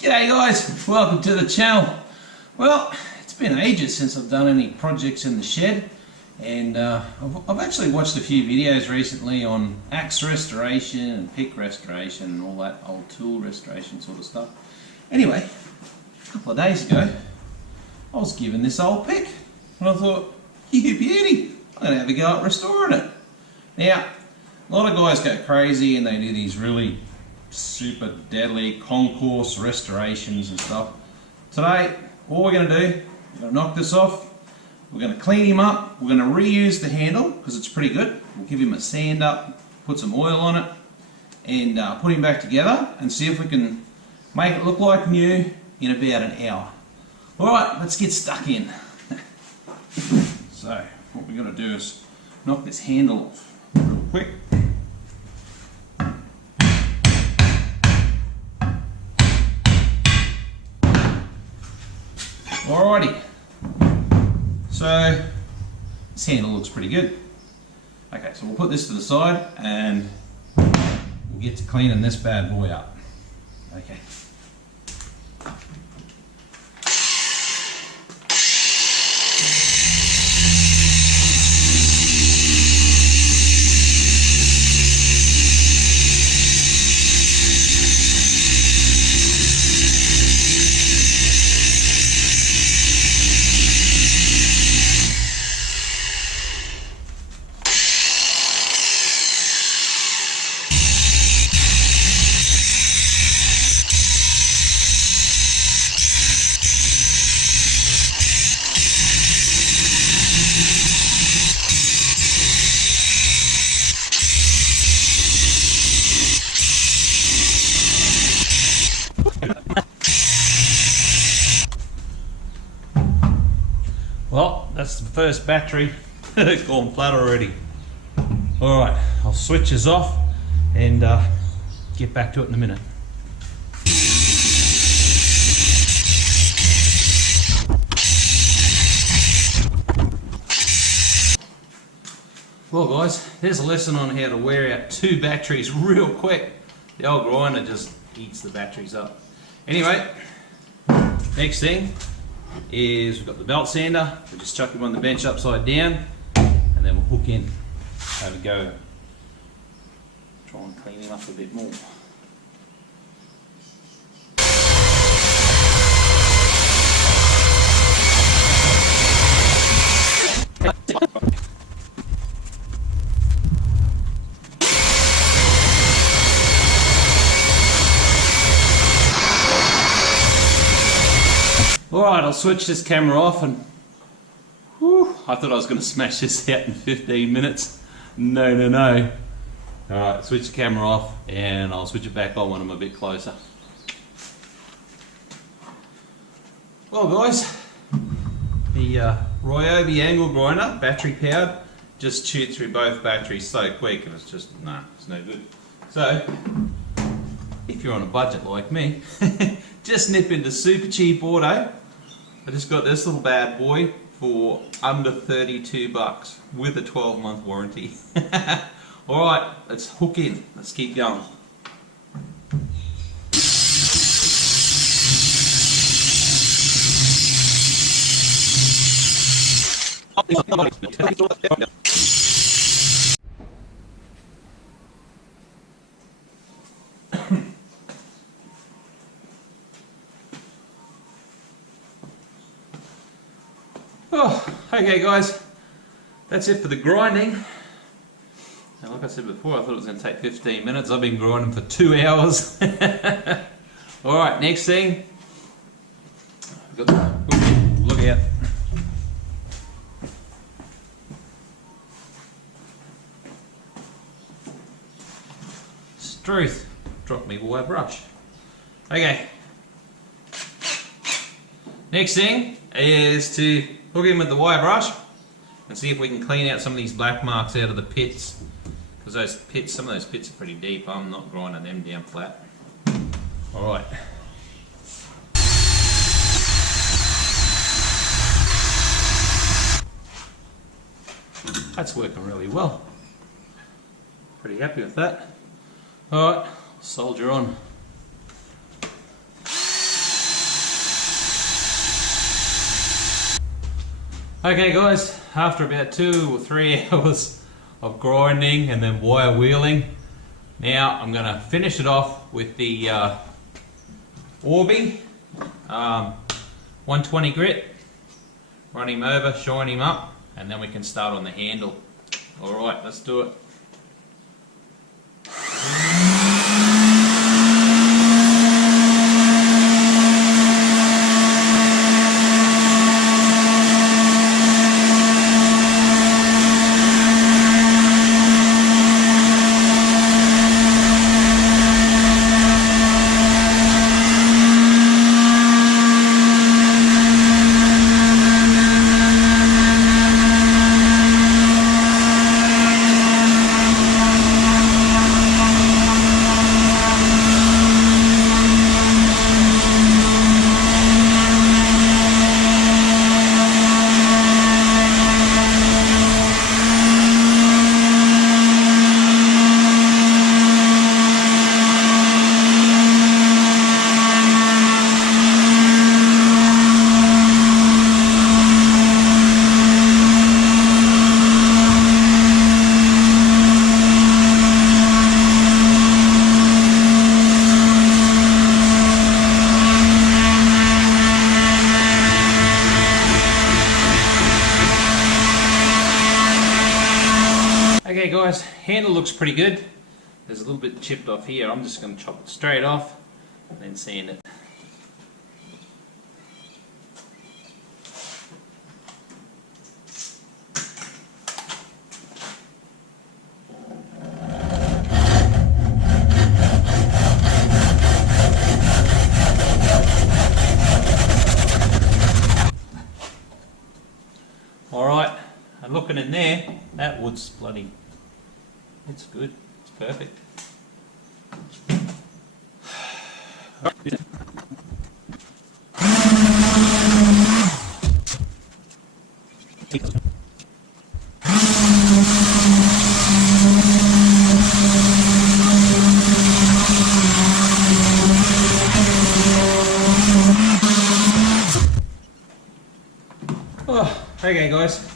G'day guys, welcome to the channel. Well, it's been ages since I've done any projects in the shed, and I've actually watched a few videos recently on axe restoration and pick restoration and all that old tool restoration sort of stuff. Anyway, a couple of days ago I was given this old pick and I thought, you beauty, I'm going to have a go at restoring it. Now, a lot of guys go crazy and they do these really super deadly concourse restorations and stuff. Today, all we're going to do, we're going to knock this off, we're going to clean him up, we're going to reuse the handle because it's pretty good. We'll give him a sand up, put some oil on it, and put him back together and see if we can make it look like new in about an hour. Alright, let's get stuck in. So, what we're going to do is knock this handle off real quick. Alrighty, so this handle looks pretty good. Okay, so we'll put this to the side and we'll get to cleaning this bad boy up. Okay. Well, that's the first battery gone flat already. Alright, I'll switch this off and get back to it in a minute. Well guys, there's a lesson on how to wear out two batteries real quick. The old grinder just eats the batteries up. Anyway, next thing is we've got the belt sander. We'll just chuck him on the bench upside down and then we'll hook in. Have a go. Try and clean him up a bit more. Alright, I'll switch this camera off and whew, I thought I was going to smash this out in 15 minutes. No. Alright, switch the camera off and I'll switch it back on when I'm a bit closer. Well guys, the Ryobi angle grinder, battery powered, just chewed through both batteries so quick and it's just, nah, it's no good. So, if you're on a budget like me, just nip into Super Cheap Auto. I just got this little bad boy for under 32 bucks with a 12-month warranty. Alright, let's hook in. Let's keep going. Oh, okay guys, that's it for the grinding. Now, like I said before, I thought it was going to take 15 minutes. I've been grinding for 2 hours. Alright, next thing. Look out. Struth, drop me wire brush. Okay. Next thing is to hook in with the wire brush and see if we can clean out some of these black marks out of the pits, because those pits, some of those pits are pretty deep. I'm not grinding them down flat. Alright. That's working really well. Pretty happy with that. Alright, soldier on. Okay guys, after about 2 or 3 hours of grinding and then wire wheeling, now I'm going to finish it off with the Orbi 120 grit, run him over, shine him up, and then we can start on the handle. Alright, let's do it. Okay guys, handle looks pretty good. There's a little bit chipped off here. I'm just going to chop it straight off and then sand it. Alright, and looking in there, that wood's bloody, it's good, it's perfect. Oh, okay guys,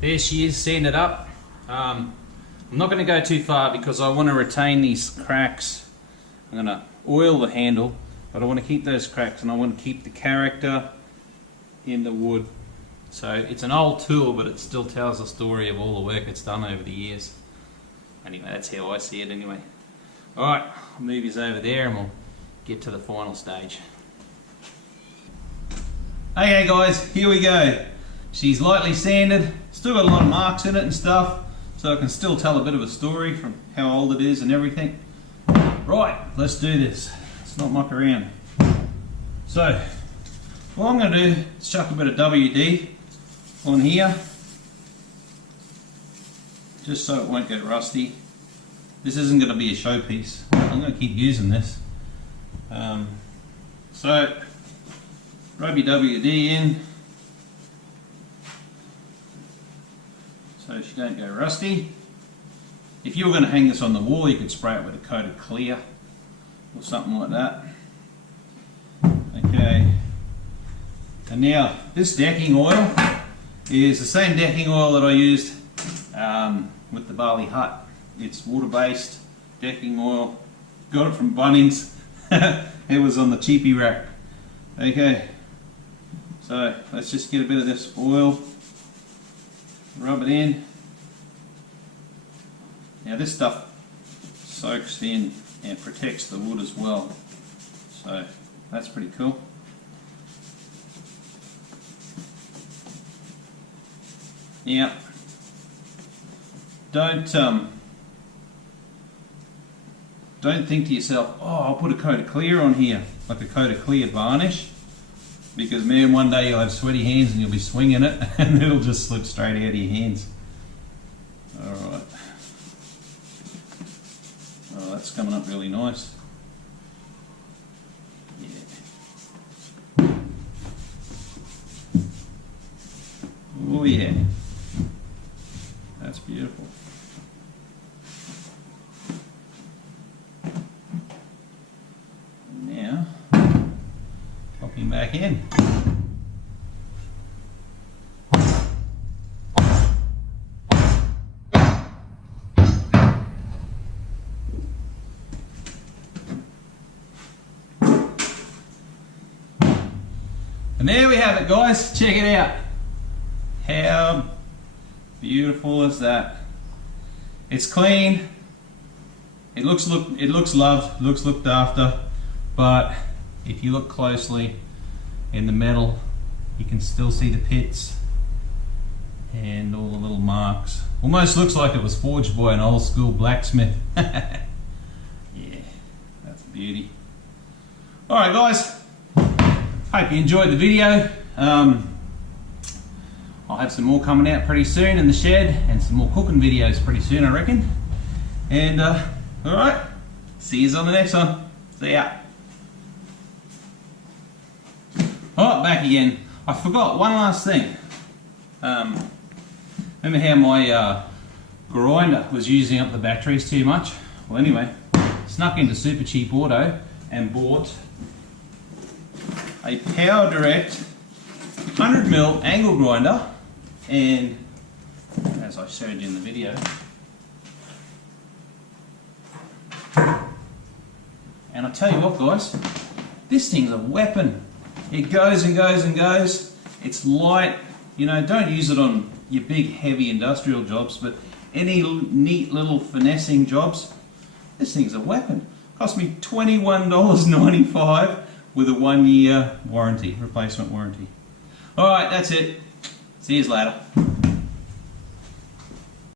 there she is, sanded up. I'm not going to go too far because I want to retain these cracks. I'm going to oil the handle, but I want to keep those cracks and I want to keep the character in the wood. So it's an old tool, but it still tells the story of all the work it's done over the years. Anyway, that's how I see it anyway. Alright, I'll move these over there and we'll get to the final stage. Okay guys, here we go. She's lightly sanded, still got a lot of marks in it and stuff, so I can still tell a bit of a story from how old it is and everything. Right, let's do this. Let's not muck around. So, what I'm going to do is chuck a bit of WD on here, just so it won't get rusty. This isn't going to be a showpiece. I'm going to keep using this. So, rub your WD in, so she don't go rusty. If you were going to hang this on the wall, you could spray it with a coat of clear or something like that. Okay, and now this decking oil is the same decking oil that I used with the Bali Hut. It's water-based decking oil. Got it from Bunnings. It was on the cheapy rack. Okay, so let's just get a bit of this oil, rub it in. Now this stuff soaks in and protects the wood as well, so that's pretty cool. Now, don't think to yourself, oh, I'll put a coat of clear on here, like a coat of clear varnish, because man, one day you'll have sweaty hands and you'll be swinging it and it'll just slip straight out of your hands. Alright. Oh, that's coming up really nice. Yeah. Oh yeah. That's beautiful. Now, pop him back in. And there we have it, guys. Check it out. How beautiful is that? It's clean. It looks loved, looks looked after, but if you look closely in the metal, you can still see the pits and all the little marks. Almost looks like it was forged by an old school blacksmith. Yeah, that's a beauty. Alright guys, hope you enjoyed the video. I'll have some more coming out pretty soon in the shed, and some more cooking videos pretty soon, I reckon. And alright, see you on the next one. See ya. Alright, back again. I forgot one last thing. Remember how my grinder was using up the batteries too much? Well anyway, snuck into Super Cheap Auto and bought a Power Direct 100mm angle grinder, and as I showed you in the video, and I tell you what guys, this thing's a weapon. It goes and goes and goes. It's light, you know, don't use it on your big heavy industrial jobs, but any neat little finessing jobs, this thing's a weapon. Cost me $21.95 with a 1 year warranty, replacement warranty. Alright, that's it. See you later.